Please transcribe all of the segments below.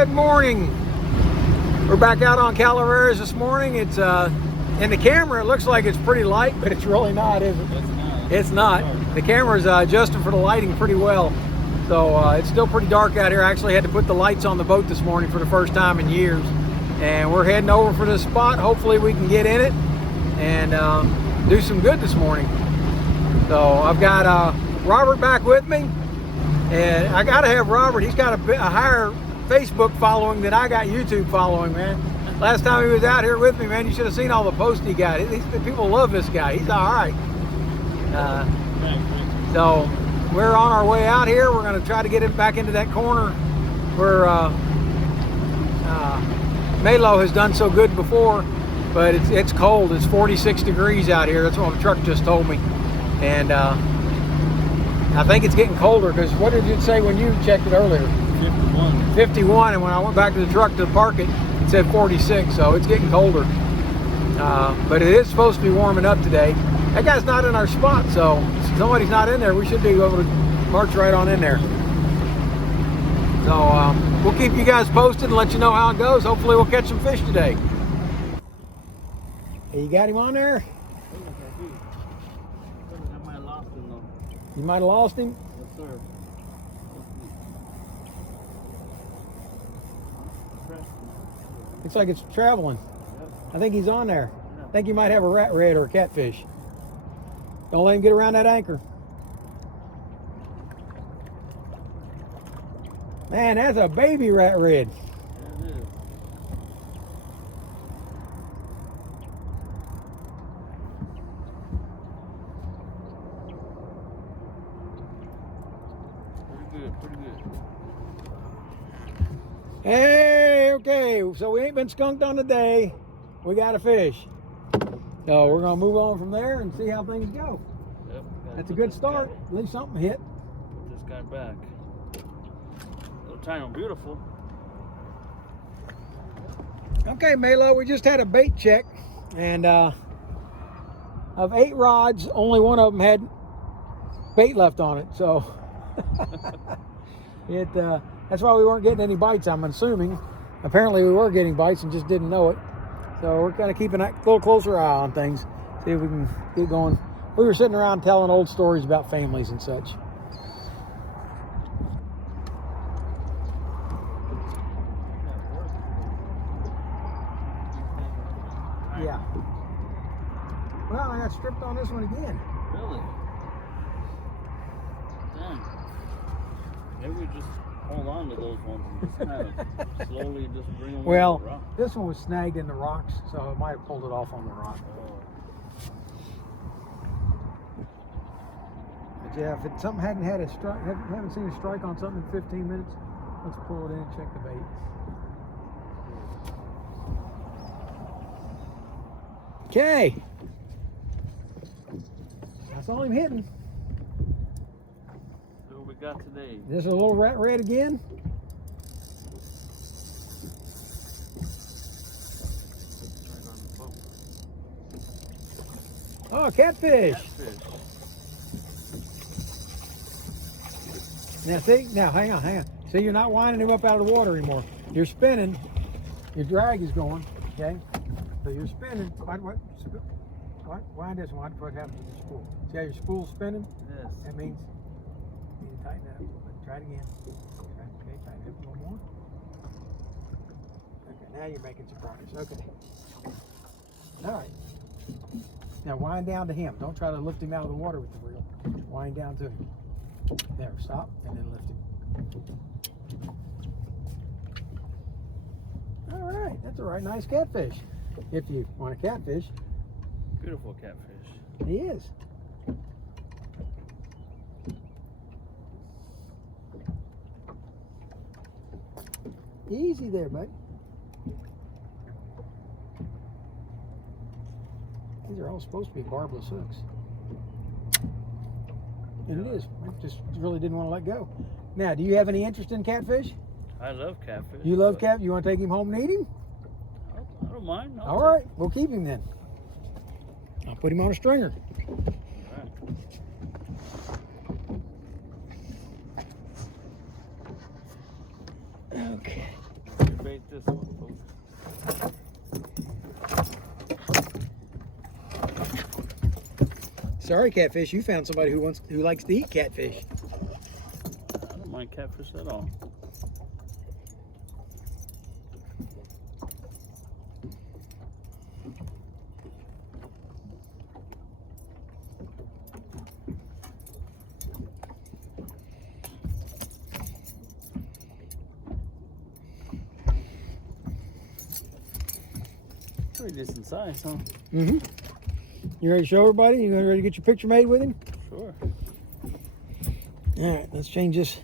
Good morning. We're back out on Calaveras this morning. It's in the camera it looks like it's pretty light, but it's really not, is it? It's not. The camera's adjusting for the lighting pretty well. So it's still pretty dark out here. I actually had to put the lights on the boat this morning for the first time in years. And we're heading over for this spot. Hopefully we can get in it and do some good this morning. So I've got Robert back with me. And I gotta have Robert. He's got a higher Facebook following than I got YouTube following, man. Last time he was out here with me, man, you should have seen all the posts he got. People love this guy. He's all right. So we're on our way out here. We're gonna try to get him back into that corner where Malo has done so good before, but it's cold. It's 46 degrees out here. That's what the truck just told me. And I think it's getting colder because what did it say when you checked it earlier? 51. 51, and when I went back to the truck to park it, it said 46, so it's getting colder. But it is supposed to be warming up today. That guy's not in our spot, so if somebody's not in there, we should be able to march right on in there. So we'll keep you guys posted and let you know how it goes. Hopefully we'll catch some fish today. Hey, you got him on there? You might have lost him? Yes, sir. Looks like it's traveling. Yep. I think he's on there. Yeah. I think you might have a rat red or a catfish. Don't let him get around that anchor. Man, that's a baby rat red. Yeah, it is. Pretty good. Hey, okay, so we ain't been skunked on the day. We got a fish. So we're gonna move on from there and see how things go. Yep. That's a good start. At least something hit. Put this guy back. Little tiny one, beautiful. Okay, Malo, we just had a bait check, and of 8 rods, only one of them had bait left on it. So that's why we weren't getting any bites, I'm assuming. Apparently we were getting bites and just didn't know it. So we're kind of keeping a little closer eye on things, see if we can get going. We were sitting around telling old stories about families and such. Yeah. Well, I got stripped on this one again. Really? Damn. Maybe we just hold on to those ones and just kind of slowly just bring them Well, over the rock. this one was snagged in the rocks, so it might have pulled it off on the rock. But yeah, if something hadn't had a strike, haven't seen a strike on something in 15 minutes, let's pull it in and check the bait. Okay. That's all I'm hitting. So what we got today? This is a little rat red again. Oh, catfish. Catfish. Now see, now hang on. See, you're not winding him up out of the water anymore. You're spinning. Your drag is going, okay? So you're spinning. Wind this one. What happens with your spool? See how your spool's spinning? Yes. That means you need to tighten it up a little bit. Try it again. Okay, tighten it up a little more. Okay, now you're making some progress. Okay. All right. Now wind down to him. Don't try to lift him out of the water with the reel. Wind down to him. There, stop, and then lift him. All right, that's a right nice catfish. If you want a catfish. Beautiful catfish. He is. Easy there, buddy. These are all supposed to be barbless hooks. And it is. I just really didn't want to let go. Now, do you have any interest in catfish? I love catfish. You love catfish? You want to take him home and eat him? I don't mind. All right, we'll keep him then. I'll put him on a stringer. Okay. bait this one, folks. Sorry, catfish. You found somebody who likes to eat catfish. I don't mind catfish at all. Pretty decent size, huh? Mm-hmm. You ready to show everybody? You ready to get your picture made with him? Sure. All right, let's change this.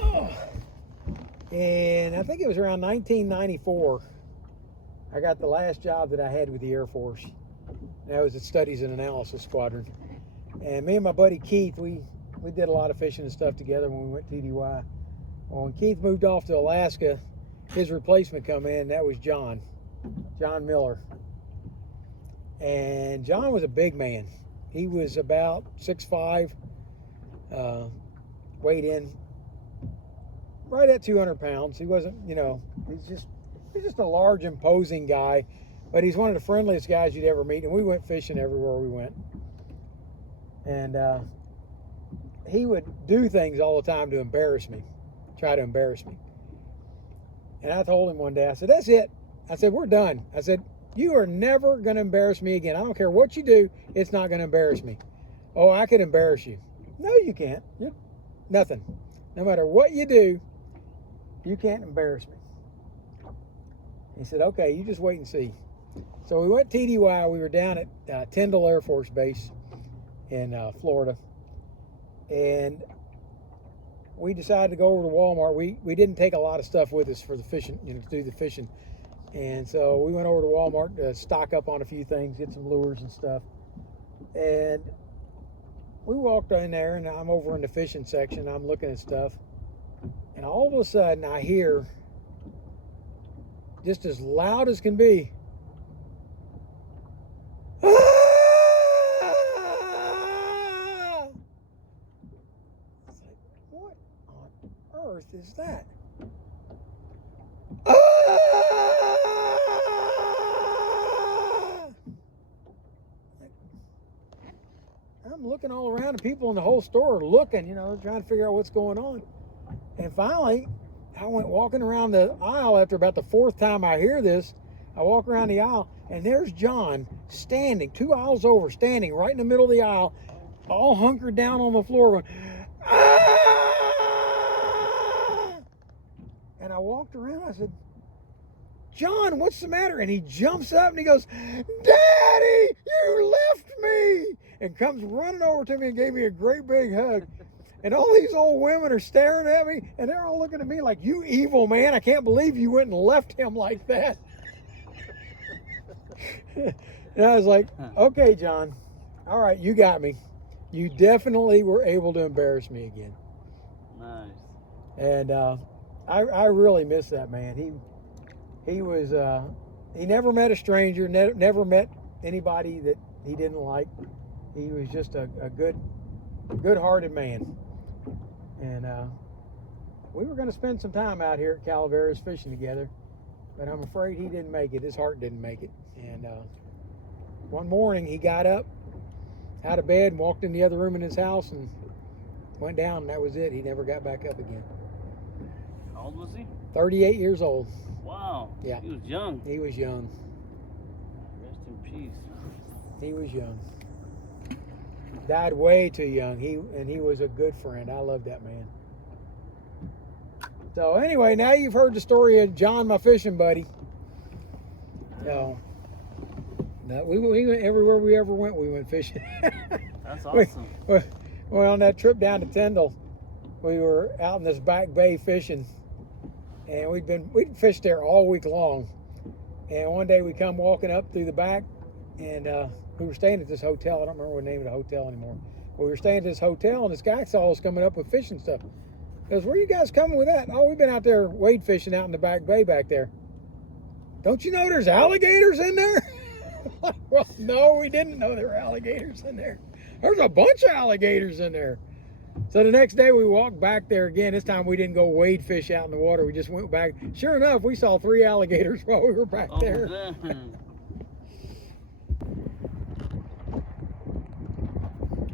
Oh. And I think it was around 1994. I got the last job that I had with the Air Force. That was at Studies and Analysis Squadron. And me and my buddy Keith, we did a lot of fishing and stuff together when we went TDY. Well, when Keith moved off to Alaska, his replacement come in, and that was John Miller. And John was a big man. He was about 6'5", weighed in right at 200 pounds. He wasn't, he's just a large, imposing guy, but he's one of the friendliest guys you'd ever meet. And we went fishing everywhere we went. And he would do things all the time to embarrass me, try to embarrass me. And I told him one day, I said, that's it. I said, we're done. I said, you are never going to embarrass me again. I don't care what you do, it's not going to embarrass me. Oh, I could embarrass you. No, you can't. You're nothing. No matter what you do, you can't embarrass me. He said, okay, you just wait and see. So we went TDY. We were down at Tyndall Air Force Base in Florida, and we decided to go over to Walmart. We didn't take a lot of stuff with us for the fishing, to do the fishing, and so we went over to Walmart to stock up on a few things, get some lures and stuff. And we walked in there, and I'm over in the fishing section. I'm looking at stuff, and all of a sudden I hear, just as loud as can be, is that? I'm looking all around, and people in the whole store are looking, trying to figure out what's going on. And finally, I went walking around the aisle. After about the fourth time I hear this, I walk around the aisle, and there's John standing 2 aisles over, standing right in the middle of the aisle, all hunkered down on the floor going, ah! And I walked around, I said, John, what's the matter? And he jumps up and he goes, Daddy, you left me! And comes running over to me and gave me a great big hug. And all these old women are staring at me, and they're all looking at me like, you evil man, I can't believe you went and left him like that. And I was like, okay, John, all right, you got me. You definitely were able to embarrass me again. Nice. And I really miss that man. He was he never met a stranger, never met anybody that he didn't like. He was just a good-hearted man. And we were going to spend some time out here at Calaveras fishing together, but I'm afraid he didn't make it. His heart didn't make it. And one morning he got up out of bed and walked in the other room in his house and went down, and that was it. He never got back up again. How old was he? 38 years old. Wow. Yeah. He was young. He was young. Rest in peace. He was young. Died way too young. He was a good friend. I love that man. So anyway, now you've heard the story of John, my fishing buddy. So we went everywhere we ever went. We went fishing. That's awesome. Well, on that trip down to Tyndall, we were out in this back bay fishing, and we'd fished there all week long. And one day we come walking up through the back, and we were staying at this hotel. I don't remember the name of the hotel anymore. But we were staying at this hotel, and this guy saw us coming up with fishing stuff. He goes, where are you guys coming with that? Oh, we've been out there wade fishing out in the back bay back there. Don't you know there's alligators in there? Well, no, we didn't know there were alligators in there. There's a bunch of alligators in there. So the next day we walked back there again. This time we didn't go wade fish out in the water. We just went back. Sure enough, we saw 3 alligators while we were back there.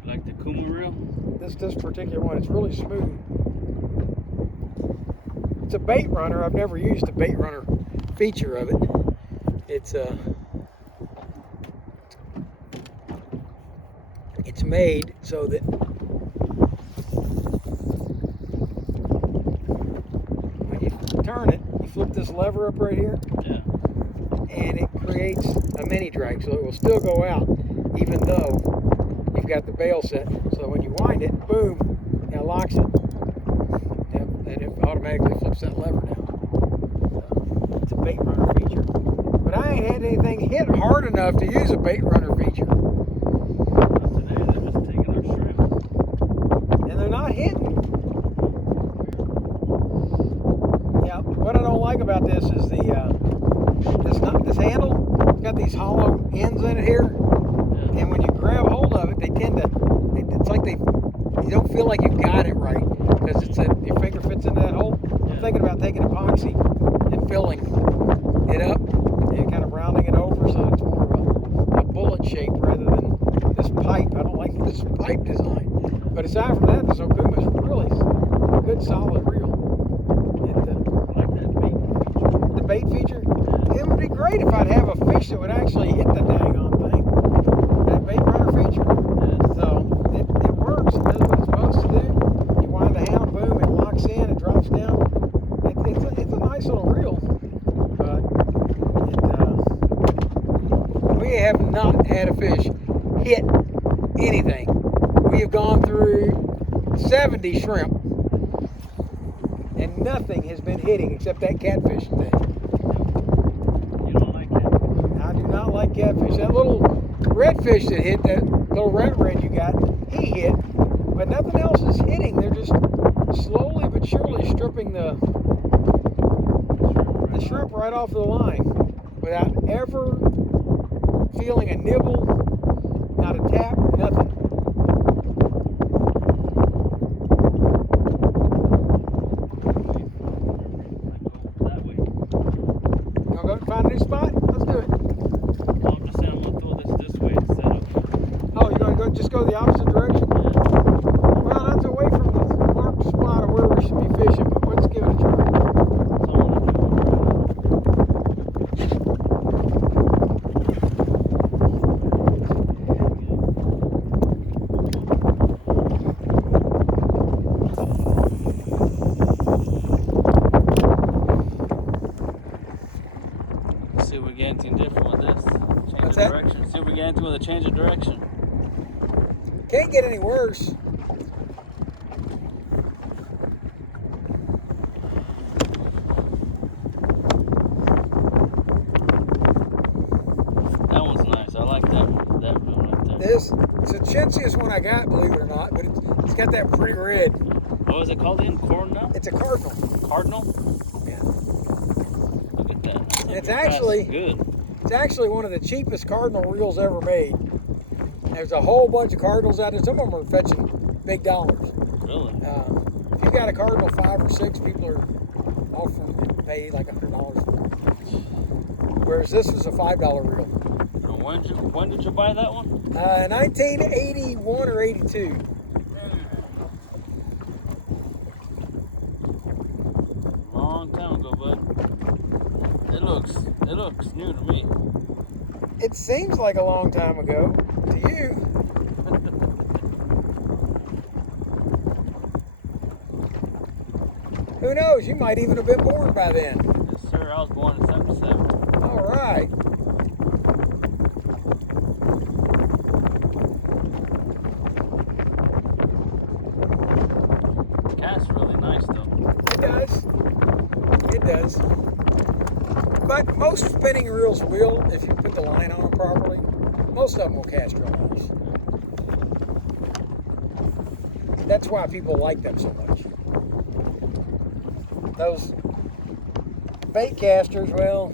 Like the Kuma reel? This particular one, it's really smooth. It's a bait runner. I've never used the bait runner feature of it. It's made so that when you turn it, you flip this lever up right here, Yeah. and it creates a mini drag, so it will still go out even though you've got the bail set. So when you wind it, boom, it locks it, and it automatically flips that lever down. It's a bait runner feature. But I ain't had anything hit hard enough to use a bait runner feature. Not today, they're just taking our shrimp. And they're not hitting. Yeah, what I don't like about this is this handle. It's got these hollow ends in it here. Yeah. And when you grab hold of it, they tend to, it's like you don't feel like you got it right. Because your finger fits in that hole. I'm thinking about taking epoxy and filling it up and kind of rounding it over so it's more of a bullet shape rather than this pipe. I don't like this pipe design. But aside from that, this Okuma is really a good solid reel. I like that bait feature. The bait feature, it would be great if I'd have a fish that would actually hit the daggone thing. That bait runner feature. So it works. It does what it's supposed to do. You wind the handle, boom, it locks in, it drops down. It's a nice little reel. But we have not had a fish hit anything. We have gone through 70 shrimp, and nothing has been hitting except that catfish thing. You don't like catfish? I do not like catfish. That little redfish that hit, that little red you got, he hit, but nothing else is hitting. They're just slowly but surely stripping the shrimp right off the line without ever feeling a nibble, not a tap, nothing. That way. You want to go find a new spot? Let's do it. I'm just saying I'm going to throw this way instead of... Oh, you're going to just go the opposite direction? Well, that's away from the marked spot of where we should be fishing, but let's give it a try. See if we get anything different with this. Change What's of that? direction. See if we get anything with a change of direction. Can't get any worse. That one's nice. I like that reel right there. It's the chintziest one I got, believe it or not, but it's got that pretty red. What was it called again? Cornell? It's a cardinal. Cardinal? Yeah. Look at that. It's actually good. It's actually one of the cheapest cardinal reels ever made. There's a whole bunch of cardinals out there. Some of them are fetching big dollars. Really? If you got a cardinal 5 or 6, people are offering to pay like $100 for it. Whereas this was a $5 reel. When did you buy that one? 1981 or 82. Long time ago, bud. It looks new to me. It seems like a long time ago to you. Who knows? You might even have been born by then. Yes, sir. I was born in '77. All right. Cast really nice though. It does. It does. But most spinning reels will, if you put the line on them properly. Most of them will cast real nice. That's why people like them so much. Those bait casters, well,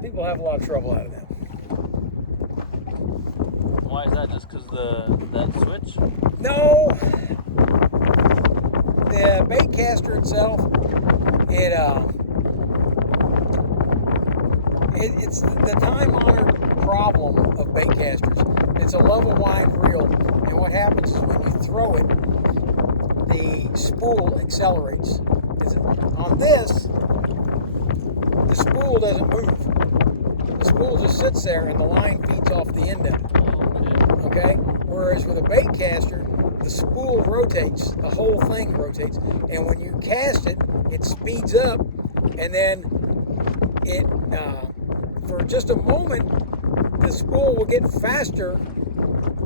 people have a lot of trouble out of them. Why is that? Just because that switch? No, the bait caster itself, it's the time-honored problem of bait casters. It's a level wind reel, and what happens is when you throw it, the spool accelerates. On this, the spool doesn't move. The spool just sits there, and the line feeds off the end of it. Okay? Whereas with a bait caster, the spool rotates, the whole thing rotates, and when you cast it, it speeds up, and then it, for just a moment, the spool will get faster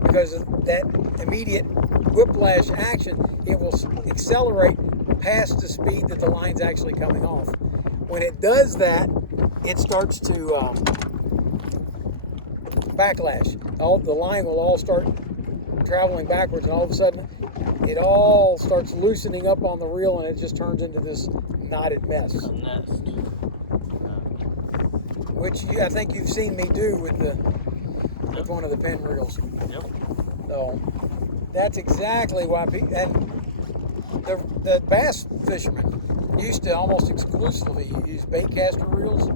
because of that immediate whiplash action. It will accelerate past the speed that the line's actually coming off. When it does that, it starts to backlash. The line will all start traveling backwards, and all of a sudden it all starts loosening up on the reel, and it just turns into this knotted mess. A nest. Which I think you've seen me do with one of the pin reels. Yep. So that's exactly why and the bass fishermen used to almost exclusively use bait caster reels,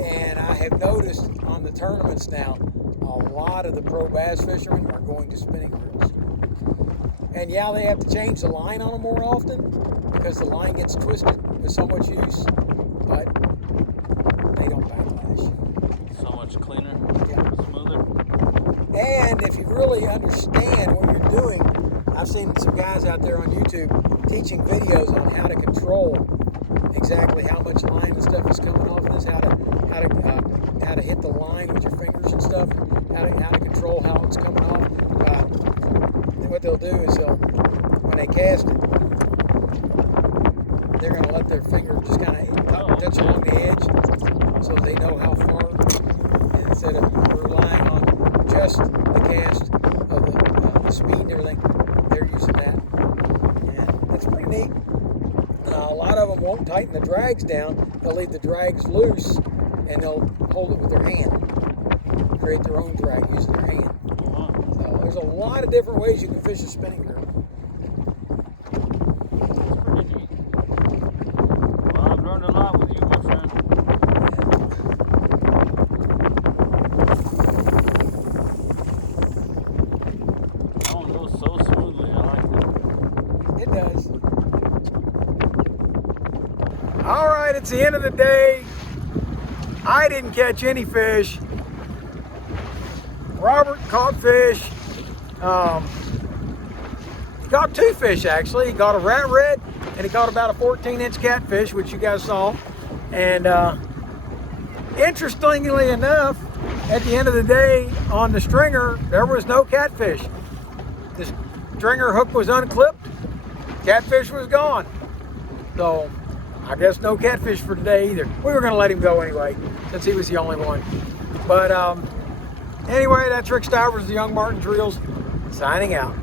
and I have noticed on the tournaments now, a lot of the pro bass fishermen are going to spinning reels. And yeah, they have to change the line on them more often because the line gets twisted with so much use, but they don't backlash. So much cleaner, Yeah. smoother. And if you really understand what you're doing, I've seen some guys out there on YouTube teaching videos on how to control exactly how much line and stuff is coming off of this, how to hit the line with your fingers and stuff, how to control how it's coming off. What they'll do is when they cast it, they're going to let their finger just kind of touch along the edge, so they know how far. And instead of relying on just the cast of the speed and everything, they're using that. And that's pretty neat. A lot of them won't tighten the drags down. They'll leave the drags loose, and they'll hold it with their hand, create their own drag using their hand. So there's a lot of different ways you can fish a spinning reel. Pretty neat. Well, I've learned a lot with you, my friend. That one goes so smoothly. I like it. It does. All right, it's the end of the day. I didn't catch any fish. Robert caught fish. He caught two fish, actually. He caught a rat red, and he caught about a 14-inch catfish, which you guys saw. And interestingly enough, at the end of the day, on the stringer, there was no catfish. The stringer hook was unclipped. Catfish was gone. So I guess no catfish for today either. We were going to let him go anyway, since he was the only one. But anyway, that's Rick Stivers, the Young Martin's Reels, signing out.